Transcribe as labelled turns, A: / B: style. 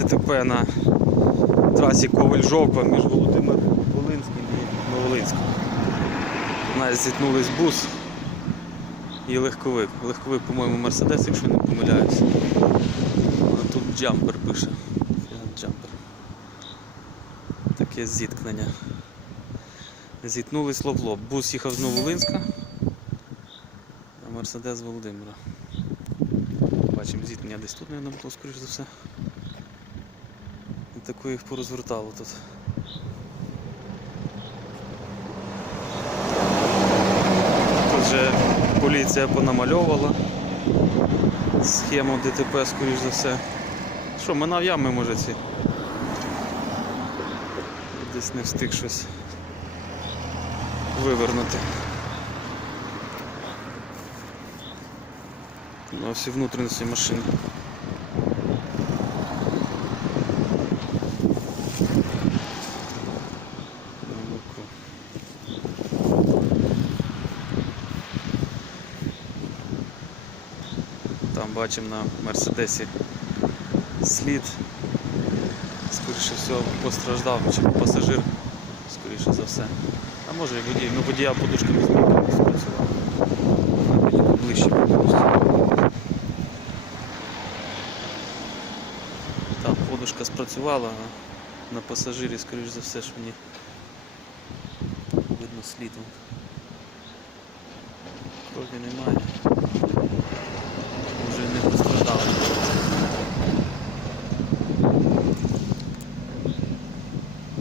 A: ДТП на трасі Ковель-Жовква між Володимир Волинським і Новолинськом. У нас зіткнулись бус і легковик. Легковик, по-моєму, Мерседес, якщо не помиляюсь. Тут джампер пише. Jumper. Таке зіткнення. Зіткнулись лоб. Бус їхав з Новолинська, а Мерседес Володимира. Бачимо зіткнення десь тут, мабуть, було, скоріш за все. І таке їх порозвертало тут. Тут вже поліція понамальовувала схему ДТП, скоріш за все. Що, минав ями, може ці? Десь не встиг щось вивернути. Ну, всі внутрішні машини. На боку. Там бачимо на Мерседесі слід. Скоріше всього постраждав, чи пасажир, скоріше за все. А може і водій. Ну водія подушка не спрацювала. Ближче. Там подушка спрацювала, а на пасажирі, скоріш за все, ж мені видно слід. Крові немає.